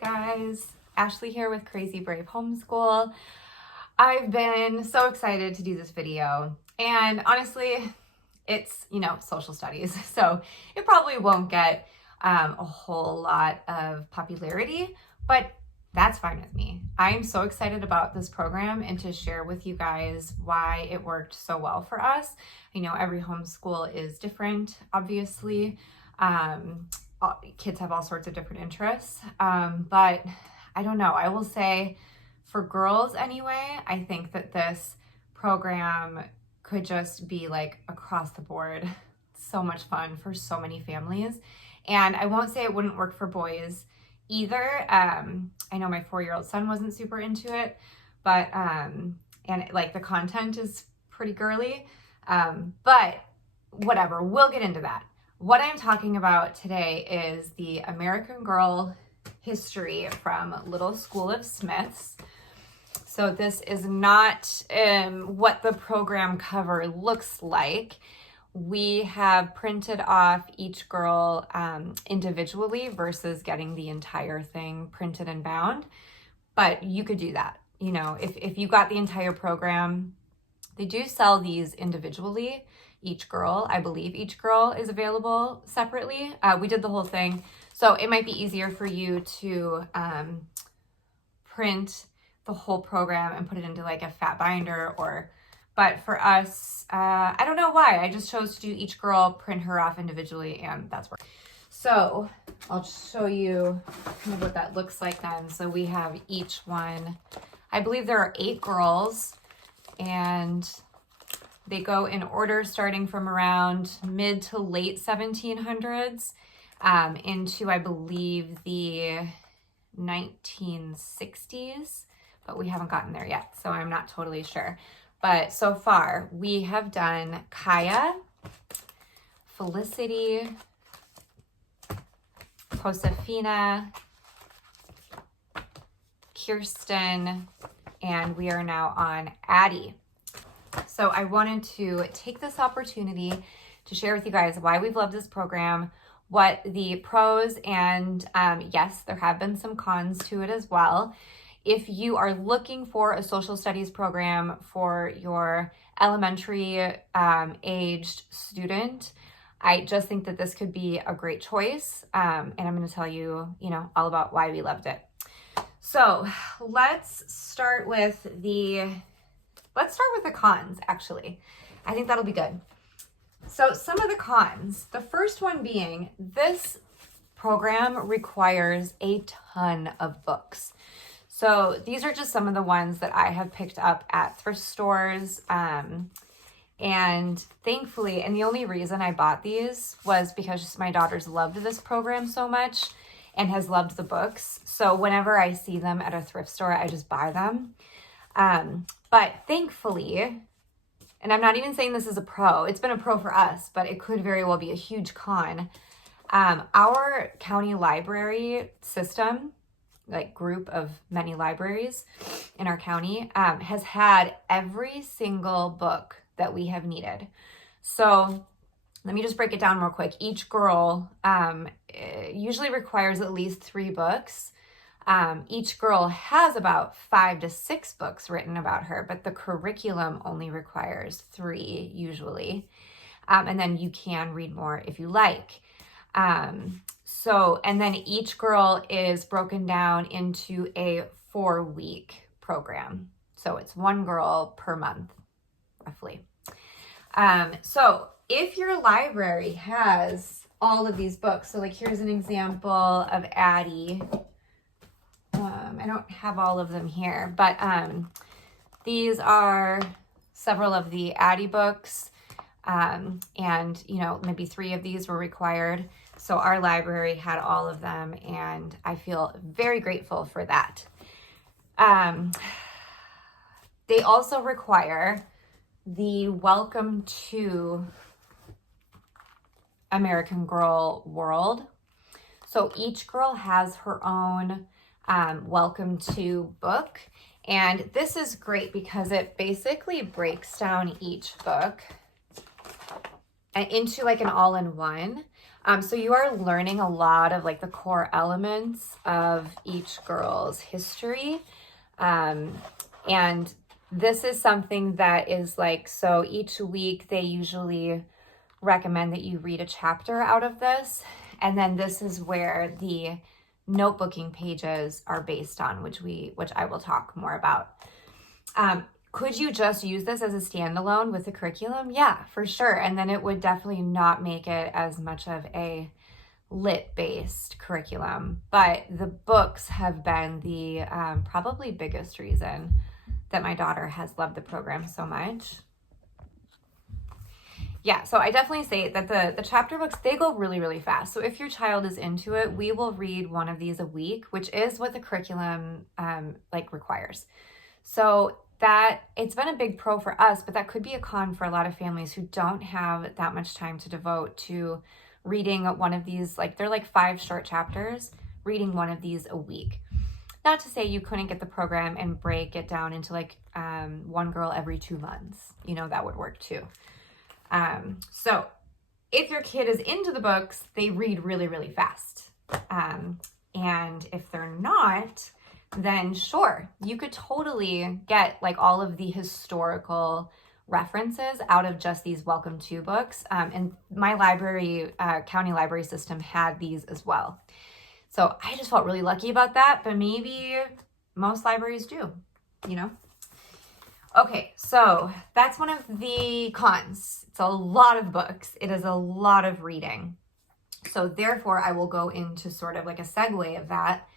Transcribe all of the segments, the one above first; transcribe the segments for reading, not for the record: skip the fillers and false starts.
guys, Ashley here with Crazy Brave Homeschool. I've been so excited to do this video, and honestly, it's, social studies, so it probably won't get a whole lot of popularity, but that's fine with me. I am so excited about this program and to share with you guys why it worked so well for us. I know every homeschool is different, obviously. Kids have all sorts of different interests, but I don't know. I will say for girls anyway, I think that this program could just be like across the board so much fun for so many families. And I won't say it wouldn't work for boys either. I know my 4-year-old son wasn't super into it, but and like the content is pretty girly, but whatever, we'll get into that. What I'm talking about today is the American Girl history from Little School of Smiths. So this is not what the program cover looks like. We have printed off each girl individually versus getting the entire thing printed and bound. But you could do that. If you got the entire program, they do sell these individually. Each girl, I believe each girl is available separately. We did the whole thing. So it might be easier for you to print the whole program and put it into like a fat binder but for us, I don't know why. I just chose to do each girl, print her off individually, and that's work. So I'll just show you kind of what that looks like then. So we have each one. I believe there are 8 girls, and they go in order starting from around mid to late 1700s into, I believe, the 1960s, but we haven't gotten there yet, so I'm not totally sure. But so far, we have done Kaya, Felicity, Josefina, Kirsten, and we are now on Addie. So I wanted to take this opportunity to share with you guys why we've loved this program, what the pros and yes, there have been some cons to it as well. If you are looking for a social studies program for your elementary aged student, I just think that this could be a great choice. And I'm going to tell you, all about why we loved it. So let's start with the cons, actually. I think that'll be good. So some of the cons, the first one being this program requires a ton of books. So these are just some of the ones that I have picked up at thrift stores. And thankfully, and the only reason I bought these was because my daughters loved this program so much and has loved the books. So whenever I see them at a thrift store, I just buy them. But thankfully, and I'm not even saying this is a pro, it's been a pro for us, but it could very well be a huge con. Our county library system, like group of many libraries in our county, has had every single book that we have needed. So let me just break it down real quick. Each girl usually requires at least 3 books. Each girl has about 5 to 6 books written about her, but the curriculum only requires 3 usually. And then you can read more if you like. And then each girl is broken down into a 4-week program. So it's 1 girl per month, roughly. So if your library has all of these books, so like here's an example of Addie. I don't have all of them here, but these are several of the Addie books, and maybe 3 of these were required. So our library had all of them, and I feel very grateful for that. They also require the Welcome to American Girl world. So each girl has her own Welcome to book. And this is great because it basically breaks down each book into like an all-in-one. So you are learning a lot of like the core elements of each girl's history. And this is something that is like, so each week they usually recommend that you read a chapter out of this. And then this is where the notebooking pages are based on, which I will talk more about. Could you just use this as a standalone with the curriculum? Yeah, for sure. And then it would definitely not make it as much of a lit-based curriculum. But the books have been the probably biggest reason that my daughter has loved the program so much. Yeah, so I definitely say that the chapter books, they go really, really fast. So if your child is into it, we will read one of these a week, which is what the curriculum requires. So that it's been a big pro for us, but that could be a con for a lot of families who don't have that much time to devote to reading one of these. Like they're like 5 short chapters, reading one of these a week. Not to say you couldn't get the program and break it down into like one girl every 2 months. You know, that would work too. So if your kid is into the books, they read really, really fast. And if they're not, then sure, you could totally get like all of the historical references out of just these Welcome To books. And my library, county library system had these as well. So I just felt really lucky about that, but maybe most libraries do, you know? Okay, so that's one of the cons. It's a lot of books. It is a lot of reading. So therefore, I will go into sort of like a segue of that.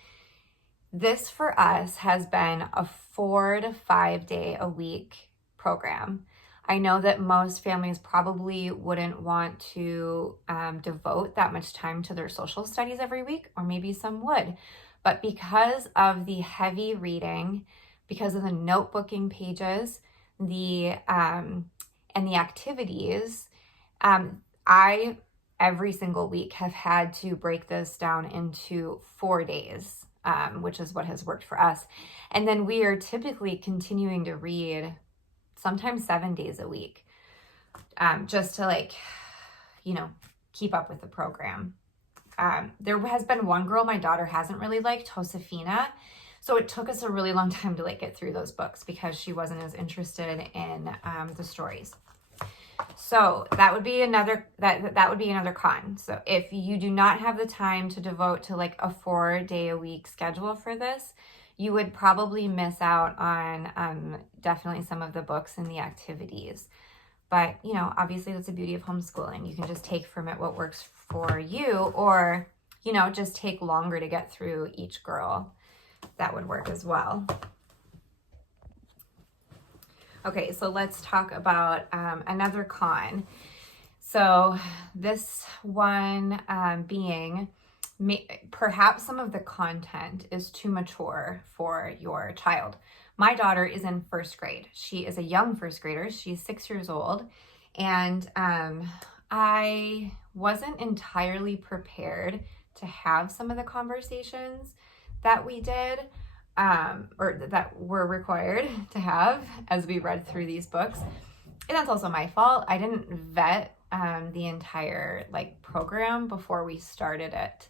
This for us has been a 4 to 5 day a week program. I know that most families probably wouldn't want to devote that much time to their social studies every week, or maybe some would. But because of the heavy reading, because of the notebooking pages, and the activities, I every single week have had to break this down into 4 days, which is what has worked for us. And then we are typically continuing to read sometimes 7 days a week, just to like, you know, keep up with the program. There has been one girl my daughter hasn't really liked, Josefina. So it took us a really long time to like get through those books because she wasn't as interested in the stories. So that would be another that would be another con. So if you do not have the time to devote to like a 4 day a week schedule for this, you would probably miss out on definitely some of the books and the activities. But, you know, obviously that's the beauty of homeschooling. You can just take from it what works for you, or, you know, just take longer to get through each girl. That would work as well. Okay, so let's talk about another con. So this one being perhaps some of the content is too mature for your child. My daughter is in 1st grade. She is a young 1st grader. She's 6 years old. And I wasn't entirely prepared to have some of the conversations that we did, or that were required to have as we read through these books. And that's also my fault. I didn't vet the entire like program before we started it.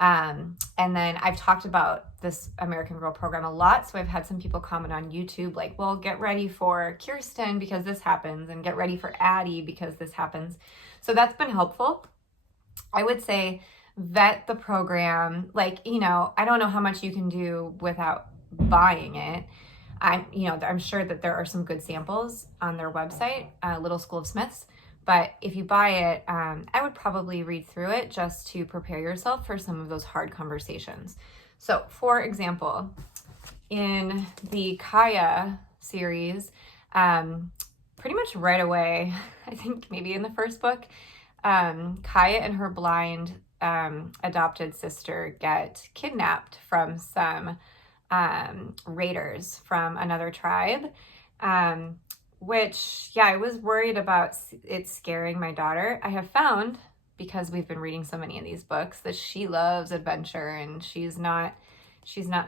And then I've talked about this American Girl program a lot. So I've had some people comment on YouTube like, well, get ready for Kirsten because this happens, and get ready for Addie because this happens. So that's been helpful. I would say vet the program. Like, you know, I don't know how much you can do without buying it. I'm sure that there are some good samples on their website, Little School of Smiths. But if you buy it, I would probably read through it just to prepare yourself for some of those hard conversations. So, for example, in the Kaya series, pretty much right away, I think maybe in the first book, Kaya and her blind adopted sister get kidnapped from some raiders from another tribe. Which, yeah, I was worried about it scaring my daughter. I have found, because we've been reading so many of these books, that she loves adventure and she's not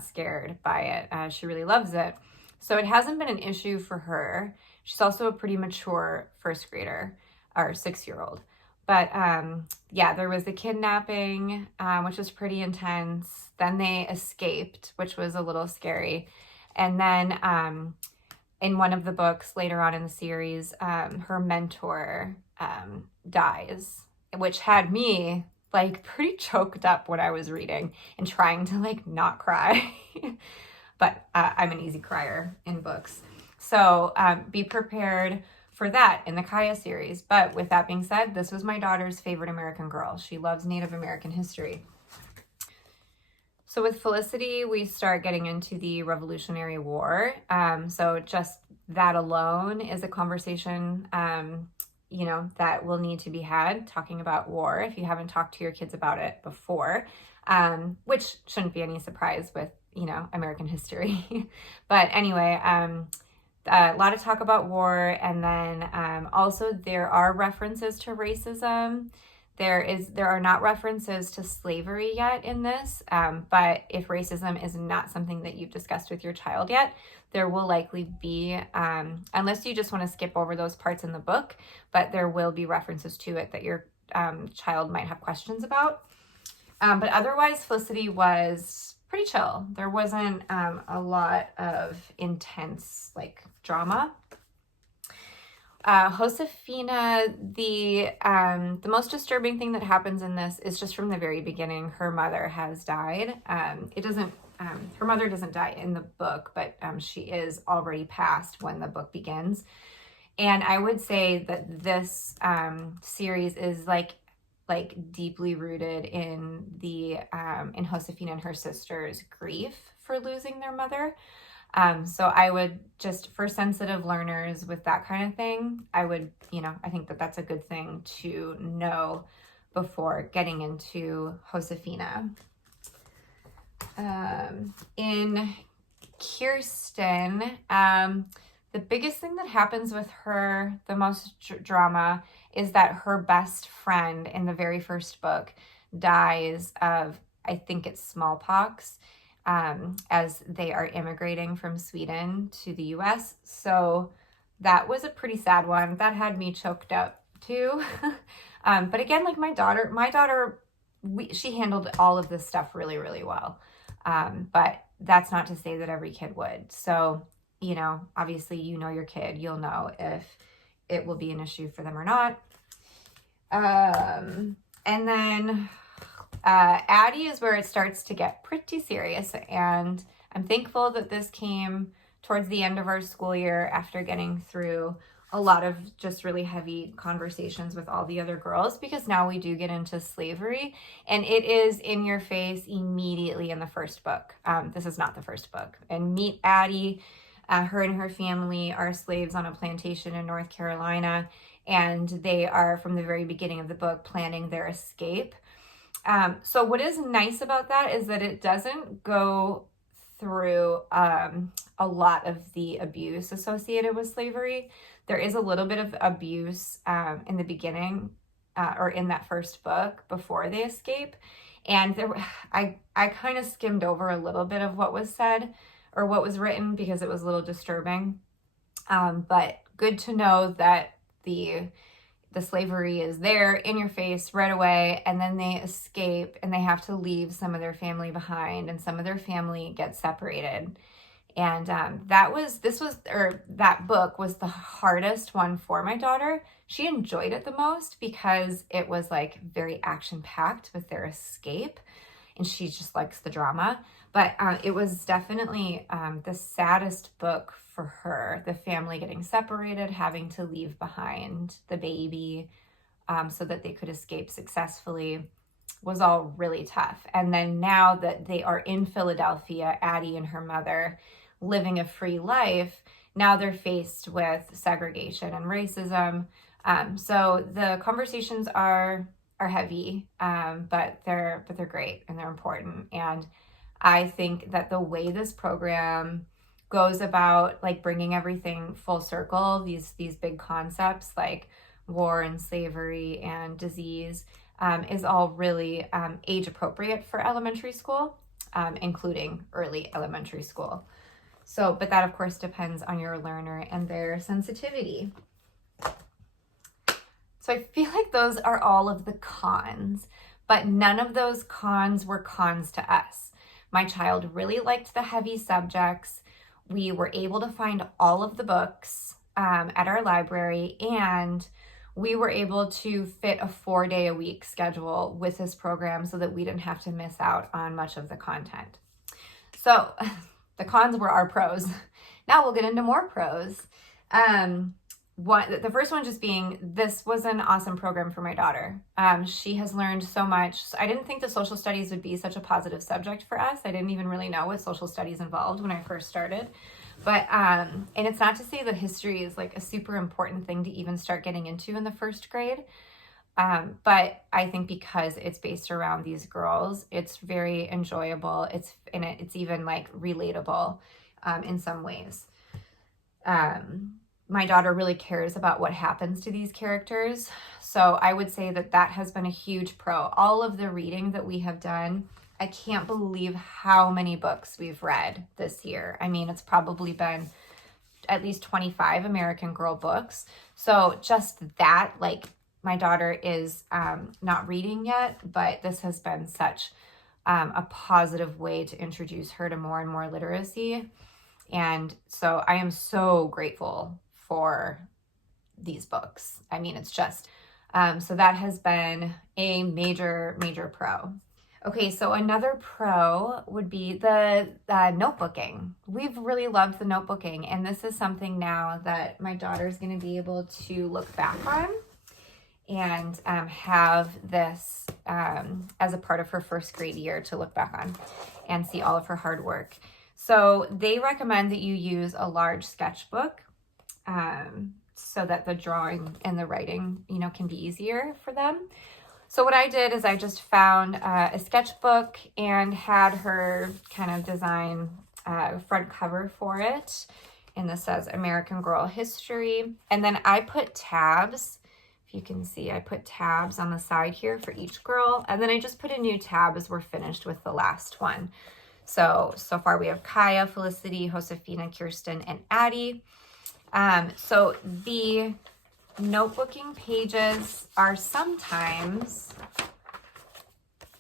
scared by it. She really loves it. So it hasn't been an issue for her. She's also a pretty mature 1st grader, or 6-year-old. But yeah, there was the kidnapping, which was pretty intense. Then they escaped, which was a little scary. And then in one of the books later on in the series, her mentor dies, which had me like pretty choked up when I was reading and trying to like not cry. But I'm an easy crier in books. So be prepared for that in the Kaya series. But with that being said, this was my daughter's favorite American Girl. She loves Native American history. So with Felicity, we start getting into the Revolutionary War. So just that alone is a conversation, you know, that will need to be had, talking about war if you haven't talked to your kids about it before, which shouldn't be any surprise with, you know, American history. But anyway, a lot of talk about war. And then also there are references to racism. There are not references to slavery yet in this, but if racism is not something that you've discussed with your child yet, there will likely be, unless you just want to skip over those parts in the book, but there will be references to it that your child might have questions about. But otherwise, Felicity was pretty chill. There wasn't a lot of intense like drama. Josefina, the most disturbing thing that happens in this is just from the very beginning, her mother has died. Her mother doesn't die in the book, but she is already passed when the book begins. And I would say that this series is like deeply rooted in in Josefina and her sister's grief for losing their mother. So I would just, for sensitive learners with that kind of thing, I would, you know, I think that that's a good thing to know before getting into Josefina. In Kirsten, the biggest thing that happens with her, the most drama, is that her best friend in the very first book dies of, I think it's smallpox, as they are immigrating from Sweden to the US. So that was a pretty sad one. That had me choked up too. But again, like my daughter, she handled all of this stuff really, really well. But that's not to say that every kid would. So, you know, obviously, you know your kid, you'll know if it will be an issue for them or not. And then Addie is where it starts to get pretty serious, and I'm thankful that this came towards the end of our school year after getting through a lot of just really heavy conversations with all the other girls, because now we do get into slavery, and it is in your face immediately in the first book. This is not the first book. And meet Addie. Her and her family are slaves on a plantation in North Carolina, and they are, from the very beginning of the book, planning their escape. So what is nice about that is that it doesn't go through a lot of the abuse associated with slavery. There is a little bit of abuse in the beginning or in that first book before they escape. And I kind of skimmed over a little bit of what was said or what was written because it was a little disturbing. But good to know that the slavery is there in your face right away, and then they escape and they have to leave some of their family behind, and some of their family gets separated. And that book was the hardest one for my daughter. She enjoyed it the most because it was like very action-packed with their escape, and she just likes the drama. But it was definitely the saddest book for her. The family getting separated, having to leave behind the baby so that they could escape successfully, was all really tough. And then now that they are in Philadelphia, Addie and her mother living a free life, now they're faced with segregation and racism. So the conversations are heavy, but they're great and they're important. And I think that the way this program goes about like bringing everything full circle, these big concepts like war and slavery and disease, is all really age appropriate for elementary school, including early elementary school. So, but that of course depends on your learner and their sensitivity. So I feel like those are all of the cons, but none of those cons were cons to us. My child really liked the heavy subjects. We were able to find all of the books at our library, and we were able to fit a 4-day-a-week schedule with this program so that we didn't have to miss out on much of the content. So the cons were our pros. Now we'll get into more pros. The first one just being, this was an awesome program for my daughter. She has learned so much. I didn't think the social studies would be such a positive subject for us. I didn't even really know what social studies involved when I first started. But, and it's not to say that history is like a super important thing to even start getting into in the first grade. But I think because it's based around these girls, it's very enjoyable. It's even like relatable, in some ways. My daughter really cares about what happens to these characters. So I would say that that has been a huge pro. All of the reading that we have done, I can't believe how many books we've read this year. I mean, it's probably been at least 25 American Girl books. So just that, like, my daughter is not reading yet, but this has been such a positive way to introduce her to more and more literacy. And so I am so grateful for these books. I mean, it's just, so that has been a major, major pro. Okay, so another pro would be the notebooking. We've really loved the notebooking, and this is something now that my daughter's going to be able to look back on and have this as a part of her first grade year to look back on and see all of her hard work. So they recommend that you use a large sketchbook so that the drawing and the writing, can be easier for them. So what I did is I just found a sketchbook and had her kind of design front cover for it. And this says American Girl History. And then I put tabs. If you can see, I put tabs on the side here for each girl. And then I just put a new tab as we're finished with the last one. So far we have Kaya, Felicity, Josefina, Kirsten, and Addie. So the notebooking pages are sometimes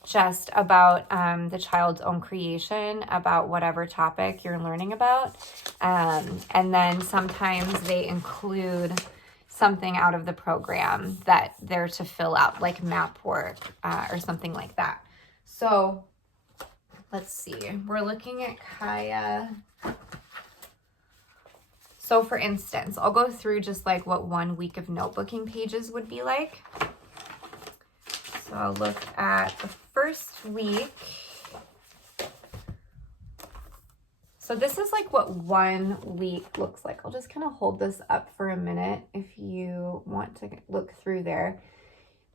just about the child's own creation, about whatever topic you're learning about. And then sometimes they include something out of the program that they're to fill out, like map work or something like that. So let's see, we're looking at Kaya. So for instance, I'll go through just like what 1 week of notebooking pages would be like. So I'll look at the first week. So this is like what 1 week looks like. I'll just kind of hold this up for a minute if you want to look through there.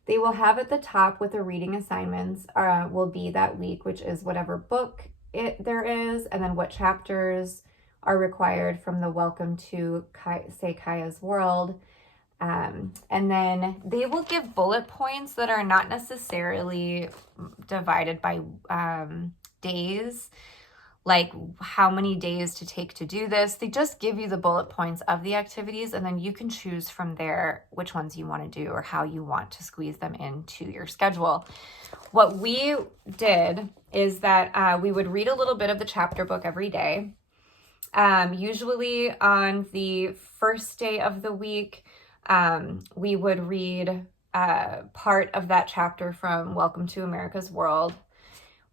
They will have at the top with the reading assignments will be that week, which is whatever book there is, and then what chapters are required from the Welcome to Kaya's World. And then they will give bullet points that are not necessarily divided by days, like how many days to take to do this. They just give you the bullet points of the activities, and then you can choose from there which ones you want to do or how you want to squeeze them into your schedule. What we did is that we would read a little bit of the chapter book every day. Usually on the first day of the week, we would read part of that chapter from Welcome to America's World.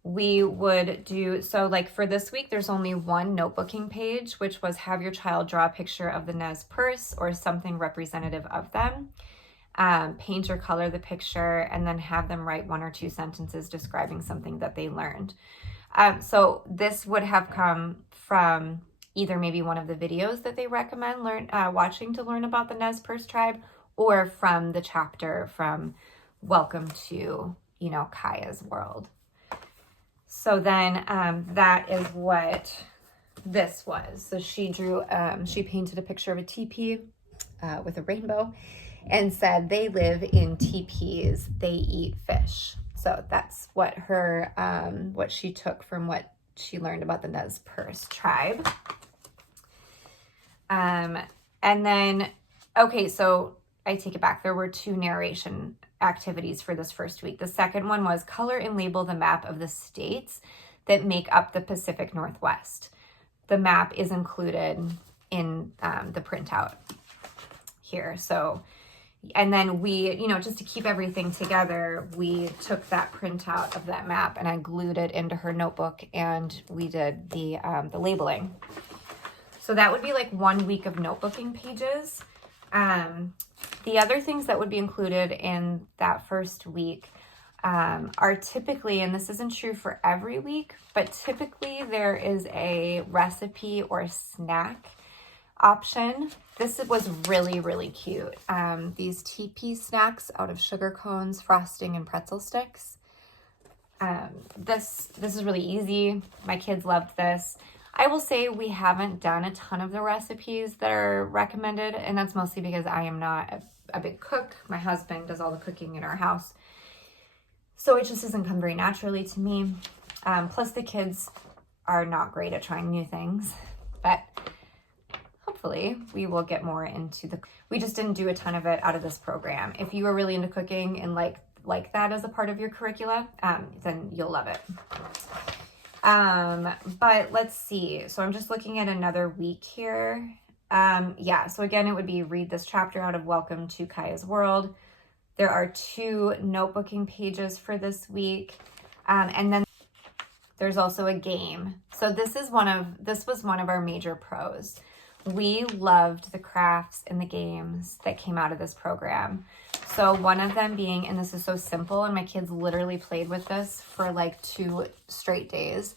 We would do, so like for this week, there's only one notebooking page, which was have your child draw a picture of the Nez Perce or something representative of them. Paint or color the picture, and then have them write 1 or 2 sentences describing something that they learned. So this would have come from either maybe one of the videos that they recommend watching to learn about the Nez Perce tribe, or from the chapter from Welcome to, Kaya's World. So then that is what this was. So she drew, she painted a picture of a teepee with a rainbow and said, they live in teepees, they eat fish. So that's what her, what she took from what she learned about the Nez Perce tribe. And then, okay, so I take it back. There were 2 narration activities for this first week. The second one was color and label the map of the states that make up the Pacific Northwest. The map is included in the printout here. So, and then we, just to keep everything together, we took that printout of that map and I glued it into her notebook and we did the labeling. So that would be like 1 week of notebooking pages. The other things that would be included in that first week are typically, and this isn't true for every week, but typically there is a recipe or snack option. This was really, really cute. These TP snacks out of sugar cones, frosting, and pretzel sticks. This is really easy. My kids loved this. I will say we haven't done a ton of the recipes that are recommended, and that's mostly because I am not a big cook. My husband does all the cooking in our house. So it just doesn't come very naturally to me. Plus the kids are not great at trying new things, but hopefully we will get more into we just didn't do a ton of it out of this program. If you are really into cooking and like that as a part of your curricula, then you'll love it. But let's see. So I'm just looking at another week here. So again, it would be read this chapter out of Welcome to Kaya's World. There are 2 notebooking pages for this week. And then there's also a game. So this was one of our major pros. We loved the crafts and the games that came out of this program. So one of them being, and this is so simple, and my kids literally played with this for like 2 straight days.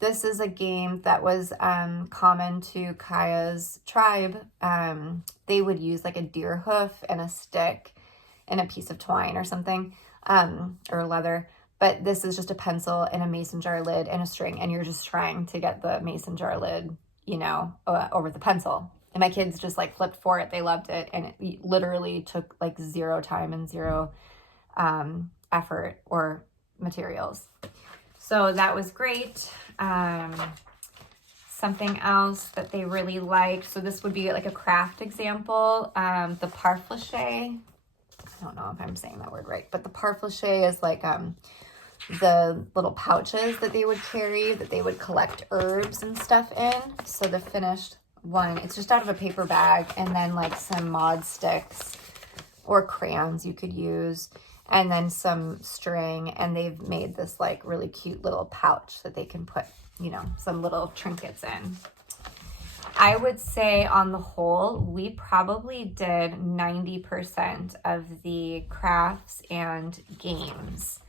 This is a game that was common to Kaya's tribe. They would use like a deer hoof and a stick and a piece of twine or something, or leather. But this is just a pencil and a mason jar lid and a string, and you're just trying to get the mason jar lid, over the pencil. And my kids just like flipped for it. They loved it. And it literally took like 0 time and 0 effort or materials. So that was great. Something else that they really liked. So this would be like a craft example. The parfleche. I don't know if I'm saying that word right, but the parfleche is like the little pouches that they would carry, that they would collect herbs and stuff in. So the finished one, it's just out of a paper bag, and then like some Mod sticks or crayons you could use, and then some string, and they've made this like really cute little pouch that they can put, some little trinkets in. I would say on the whole, we probably did 90% of the crafts and games.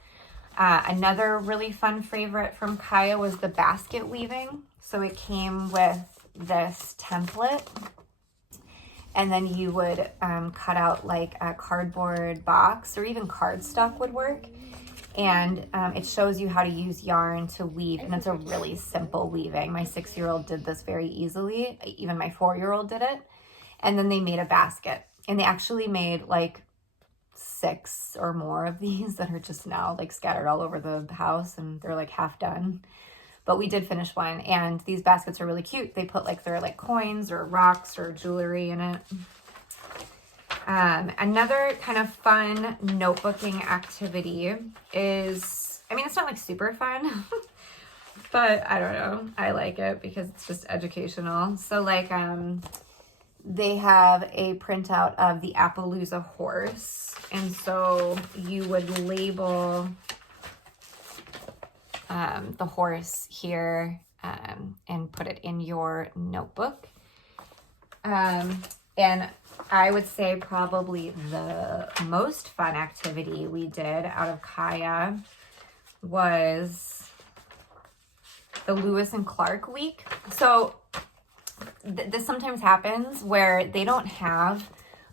Another really fun favorite from Kaya was the basket weaving. So it came with this template, and then you would cut out like a cardboard box, or even cardstock would work. And it shows you how to use yarn to weave, and it's a really simple weaving. My 6-year-old did this very easily. Even my 4-year-old did it. And then they made a basket, and they actually made like 6 or more of these that are just now like scattered all over the house, and they're like half done. But we did finish one, and these baskets are really cute. They put like their like coins or rocks or jewelry in it. Another kind of fun notebooking activity is, it's not like super fun, but I don't know. I like it because it's just educational. So like, they have a printout of the Appaloosa horse. And so you would label the horse here and put it in your notebook. And I would say probably the most fun activity we did out of Kaya was the Lewis and Clark week. So this sometimes happens where they don't have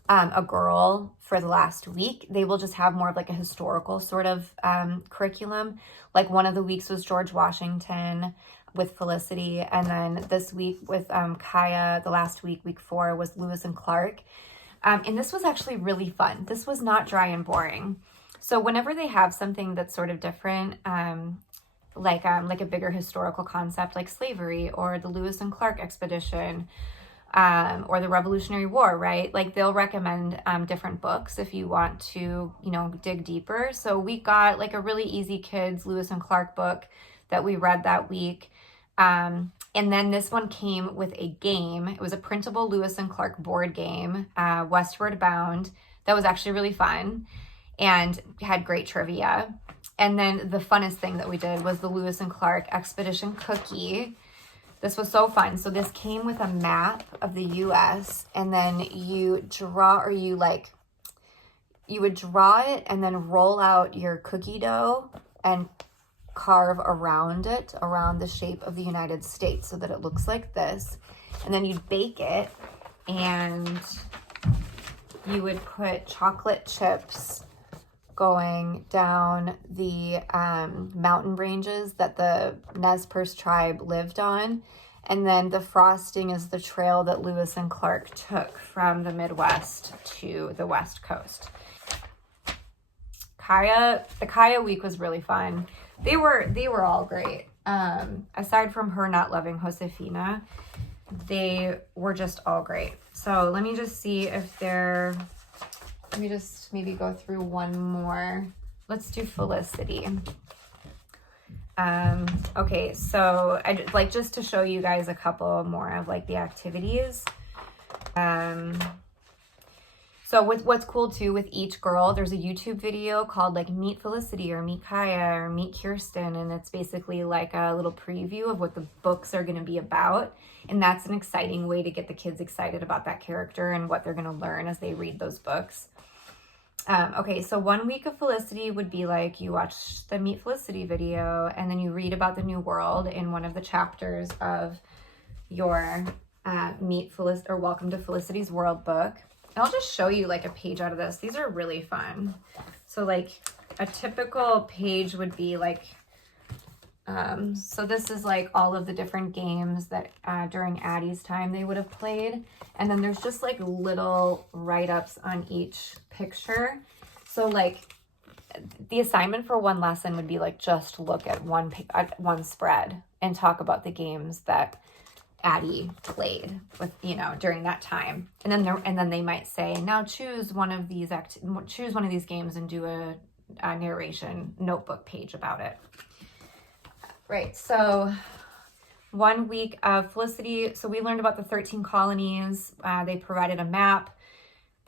a girl for the last week. They will just have more of like a historical sort of curriculum. Like one of the weeks was George Washington with Felicity, and then this week with Kaya, the last week, week 4, was Lewis and Clark. And this was actually really fun. This was not dry and boring. So whenever they have something that's sort of different, like a bigger historical concept like slavery or the Lewis and Clark expedition, or the Revolutionary War, right? Like they'll recommend different books if you want to, you know, dig deeper. So we got like a really easy kids Lewis and Clark book that we read that week. And then this one came with a game. It was a printable Lewis and Clark board game, Westward Bound. That was actually really fun and had great trivia. And then the funnest thing that we did was the Lewis and Clark Expedition Cookie. This was so fun. So this came with a map of the US, and then you draw, or you would draw it and then roll out your cookie dough and carve around it, around the shape of the United States, so that it looks like this. And then you'd bake it, and you would put chocolate chips going down the mountain ranges that the Nez Perce tribe lived on. And then the frosting is the trail that Lewis and Clark took from the Midwest to the West Coast. The Kaya week was really fun. They were all great. Aside from her not loving Josefina, they were just all great. So let me just see if let me just maybe go through one more. Let's do Felicity. Okay, so I like just to show you guys a couple more of like the activities. So what's cool too with each girl, there's a YouTube video called like Meet Felicity or Meet Kaya or Meet Kirsten, and it's basically like a little preview of what the books are going to be about. And that's an exciting way to get the kids excited about that character and what they're going to learn as they read those books. Okay, so 1 week of Felicity would be like you watch the Meet Felicity video, and then you read about the New World in one of the chapters of your Meet Felicity or Welcome to Felicity's World book. And I'll just show you like a page out of this. These are really fun. So like a typical page would be like, so this is like all of the different games that during Addie's time they would have played. And then there's just like little write-ups on each picture. So like the assignment for one lesson would be like just look at one spread and talk about the games that Addie played with, you know, during that time. And then they might say, now choose one of these games and do a narration notebook page about it. Right, so 1 week of Felicity. So we learned about the 13 colonies. They provided a map.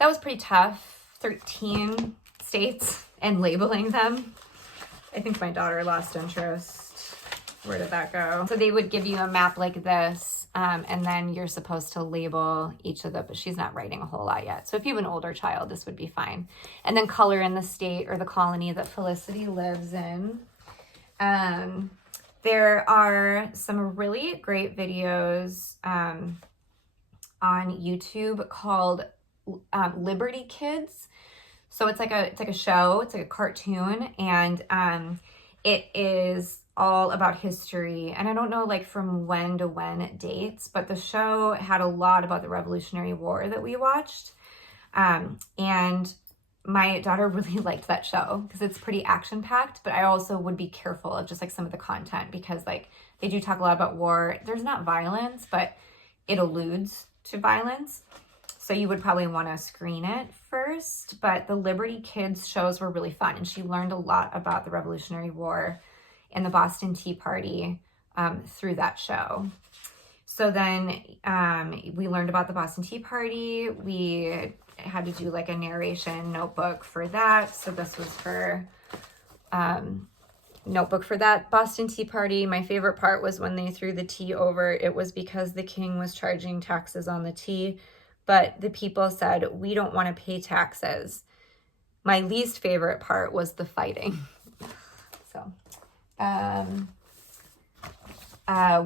That was pretty tough. 13 states and labeling them. I think my daughter lost interest. Where did that go? So they would give you a map like this, and then you're supposed to label each of them, but she's not writing a whole lot yet. So if you have an older child, this would be fine. And then color in the state or the colony that Felicity lives in. There are some really great videos on YouTube called Liberty Kids. So it's like a show, it's like a cartoon, and it is all about history. And I don't know like from when to when it dates, but the show had a lot about the Revolutionary War that we watched. And my daughter really liked that show because it's pretty action-packed, but I also would be careful of just like some of the content because like they do talk a lot about war. There's not violence, but it alludes to violence. So you would probably want to screen it first, but the Liberty Kids shows were really fun, and she learned a lot about the Revolutionary War and the Boston Tea Party through that show. So then we learned about the Boston Tea Party. We had to do like a narration notebook for that. So this was her notebook for that Boston Tea Party. My favorite part was when they threw the tea over. It was because the king was charging taxes on the tea, but the people said, we don't want to pay taxes. My least favorite part was the fighting. So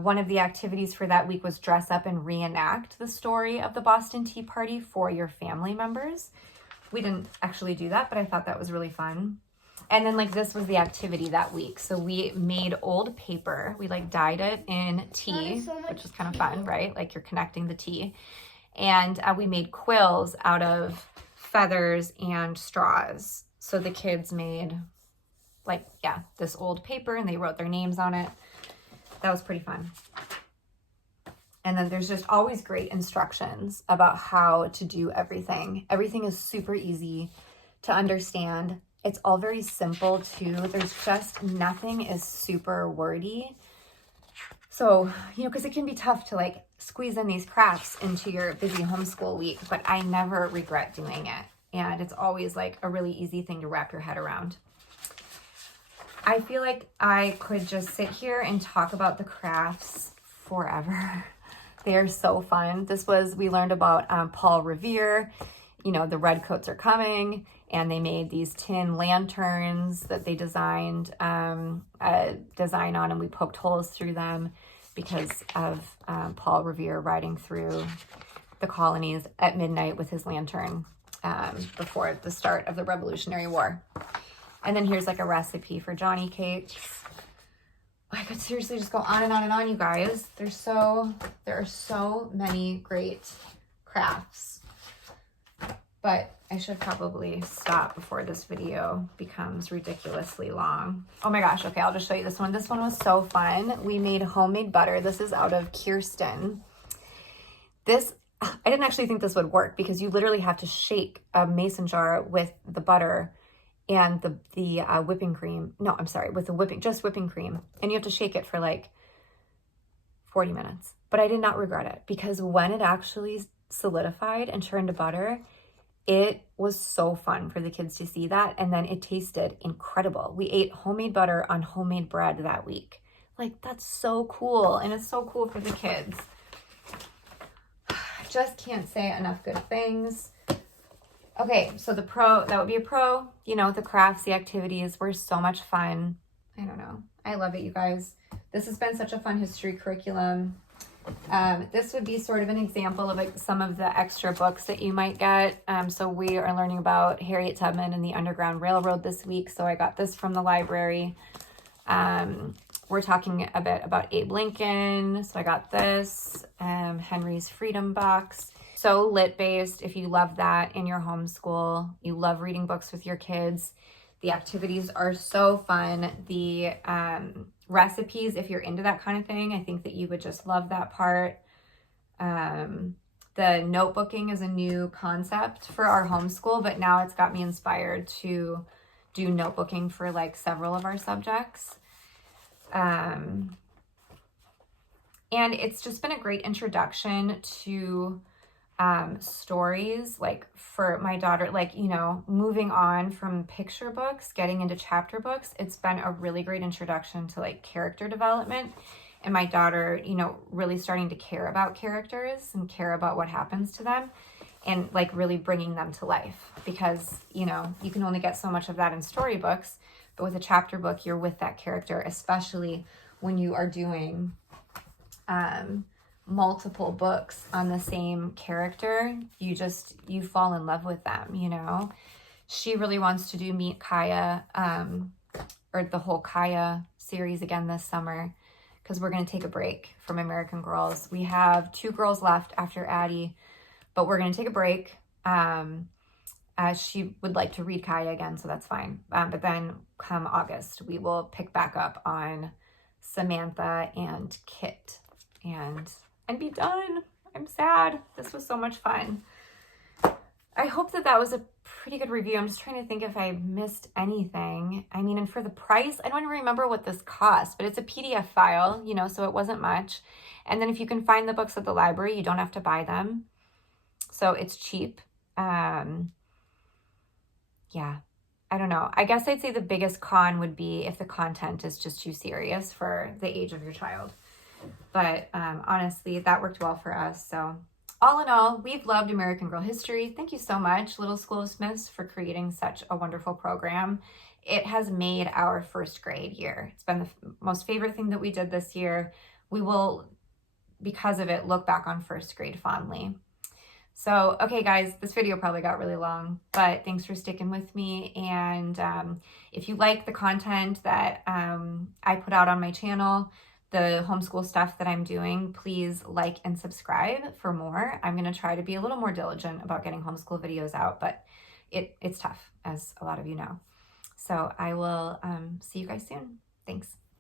one of the activities for that week was dress up and reenact the story of the Boston Tea Party for your family members. We didn't actually do that, but I thought that was really fun. And then like this was the activity that week. So we made old paper. We like dyed it in tea, which is kind of fun, right? Like you're connecting the tea. And we made quills out of feathers and straws. So the kids made like, yeah, this old paper and they wrote their names on it. That was pretty fun. And then there's just always great instructions about how to do everything. Everything is super easy to understand. It's all very simple too. There's just nothing is super wordy. So, because it can be tough to like squeeze in these crafts into your busy homeschool week, but I never regret doing it. And it's always like a really easy thing to wrap your head around. I feel like I could just sit here and talk about the crafts forever. They are so fun. We learned about Paul Revere, the red coats are coming, and they made these tin lanterns that they designed a design on, and we poked holes through them because of Paul Revere riding through the colonies at midnight with his lantern before the start of the Revolutionary War. And then here's like a recipe for Johnny cakes. I could seriously just go on and on and on, you guys. There are so many great crafts. But I should probably stop before this video becomes ridiculously long. Oh my gosh, okay, I'll just show you this one. This one was so fun. We made homemade butter. This is out of Kirsten. I didn't actually think this would work because you literally have to shake a mason jar with the butter and the whipping cream. No, I'm sorry, with just whipping cream. And you have to shake it for like 40 minutes. But I did not regret it because when it actually solidified and turned to butter, it was so fun for the kids to see that. And then it tasted incredible. We ate homemade butter on homemade bread that week. Like, that's so cool. And it's so cool for the kids. Just can't say enough good things. Okay, so that would be a pro. The crafts, the activities were so much fun. I don't know. I love it, you guys. This has been such a fun history curriculum. This would be sort of an example of like some of the extra books that you might get. So we are learning about Harriet Tubman and the Underground Railroad this week. So I got this from the library. We're talking a bit about Abe Lincoln. So I got this, Henry's Freedom Box. So lit-based, if you love that in your homeschool, you love reading books with your kids. The activities are so fun. The recipes, if you're into that kind of thing, I think that you would just love that part. The notebooking is a new concept for our homeschool, but now it's got me inspired to do notebooking for like several of our subjects. And it's just been a great introduction to stories, like for my daughter, like, moving on from picture books, getting into chapter books. It's been a really great introduction to like character development, and my daughter, really starting to care about characters and care about what happens to them, and like really bringing them to life, because, you can only get so much of that in storybooks, but with a chapter book, you're with that character, especially when you are doing, multiple books on the same character. You fall in love with them, She really wants to do Meet Kaya, or the whole Kaya series again this summer, because we're going to take a break from American Girls. We have 2 girls left after Addie, but we're going to take a break. She would like to read Kaya again, so that's fine. But then come August, we will pick back up on Samantha and Kit and be done. I'm sad. This was so much fun. I hope that was a pretty good review. I'm just trying to think if I missed anything. I mean, and for the price, I don't even remember what this cost, but it's a PDF file, so it wasn't much. And then if you can find the books at the library, you don't have to buy them. So it's cheap. Yeah, I don't know. I guess I'd say the biggest con would be if the content is just too serious for the age of your child. But honestly, that worked well for us. So all in all, we've loved American Girl History. Thank you so much, Little School of Smiths, for creating such a wonderful program. It has made our first grade year. It's been the most favorite thing that we did this year. We will, because of it, look back on first grade fondly. So, okay, guys, this video probably got really long, but thanks for sticking with me. And if you like the content that I put out on my channel, the homeschool stuff that I'm doing, please like and subscribe for more. I'm going to try to be a little more diligent about getting homeschool videos out, but it's tough, as a lot of you know. So I will see you guys soon. Thanks.